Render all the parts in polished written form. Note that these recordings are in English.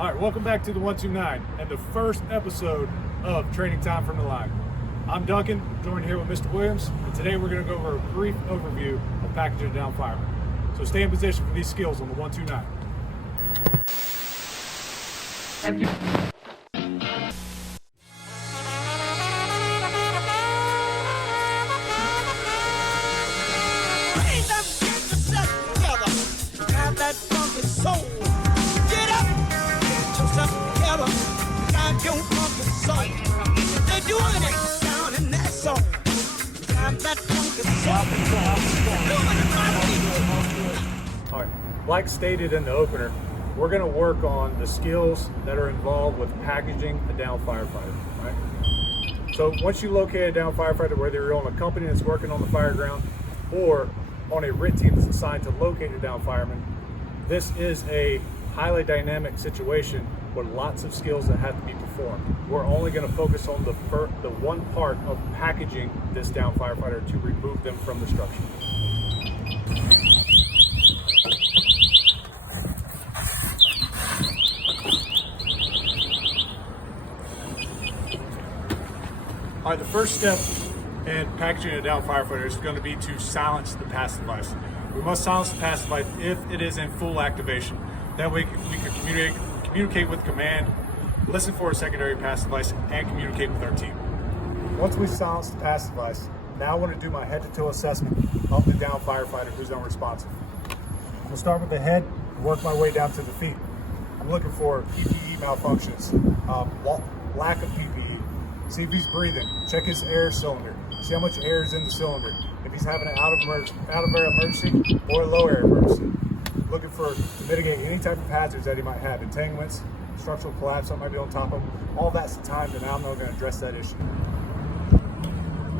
All right, welcome back to the 129 and the first episode of Training Time from the Line. I'm Duncan, joined here with Mr. Williams, and today we're going to go over a brief overview of packaging down firemen. So stay in position for these skills on the 129. All right, like stated in the opener, we're going to work on the skills that are involved with packaging a down firefighter, right? So once you locate a down firefighter, whether you're on a company that's working on the fire ground or on a RIT team that's assigned to locate a down fireman, this is a highly dynamic situation with lots of skills that have to be performed. We're only going to focus on the one part of packaging this down firefighter to remove them from the structure. All right, the first step in packaging a down firefighter is going to be to silence the passive device. We must silence the passive device if it is in full activation. That way we can communicate with command, listen for a secondary passive device, and communicate with our team. Once we silence the passive device, now I want to do my head-to-toe assessment of the down firefighter who's unresponsive. I'm going to start with the head and work my way down to the feet. I'm looking for PPE malfunctions, lack of PPE. See if he's breathing. Check his air cylinder. See how much air is in the cylinder. If he's having an out of air emergency or a low air emergency. Looking to mitigate any type of hazards that he might have. Entanglements, structural collapse, something might be on top of him. All that's the time that I'm not going to address that issue.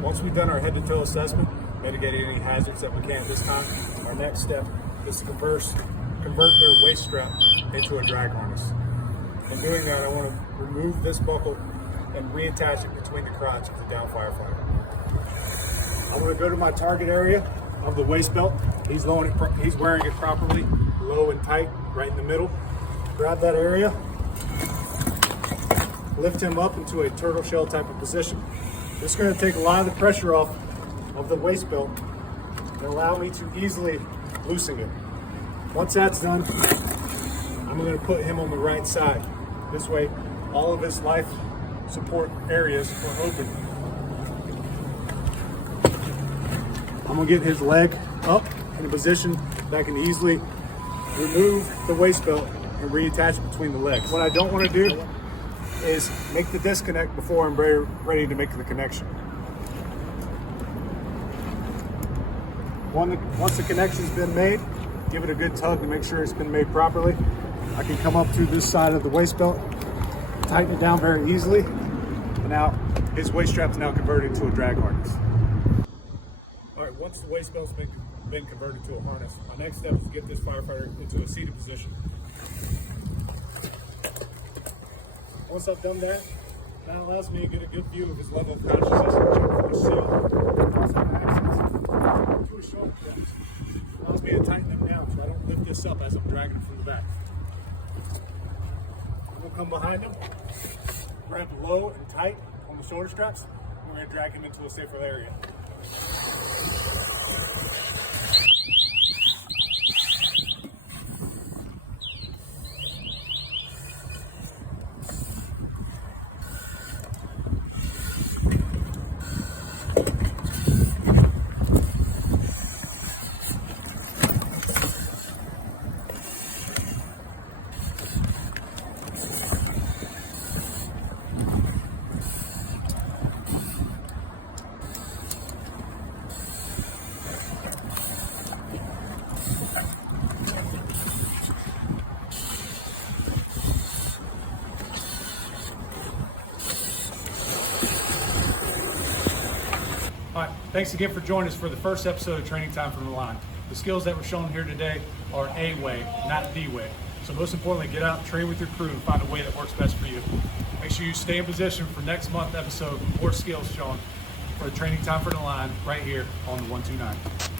Once we've done our head-to-toe assessment, mitigating any hazards that we can at this time, our next step is to convert their waist strap into a drag harness. In doing that, I want to remove this buckle and reattach it between the crotch of the down firefighter. I'm going to go to my target area of the waist belt. He's wearing it properly, low and tight, right in the middle. Grab that area, lift him up into a turtle shell type of position. This is going to take a lot of the pressure off of the waist belt and allow me to easily loosen it. Once that's done, I'm going to put him on the right side. This way, all of his life support areas are open. I'm going to get his leg up in a position that I can easily remove the waist belt and reattach it between the legs. What I don't want to do is make the disconnect before I'm ready to make the connection. Once the connection's been made, give it a good tug to make sure it's been made properly. I can come up to this side of the waist belt, tighten it down very easily, and now his waist strap is now converted to a drag harness. All right, once the waist belt's been converted to a harness, my next step is to get this firefighter into a seated position. Once I've done that, that allows me to get a good view of his level of consciousness and check for a seal. Also have access to his shoulder straps. Allows me to tighten them down so I don't lift this up as I'm dragging it from the back. We'll come behind him, grab low and tight on the shoulder straps, and we're going to drag him into a safer area. All right, thanks again for joining us for the first episode of Training Time from the Line. The skills that were shown here today are a way, not the way. So most importantly, get out, train with your crew, and find a way that works best for you. Make sure you stay in position for next month episode, more skills shown for Training Time from the Line right here on the 129.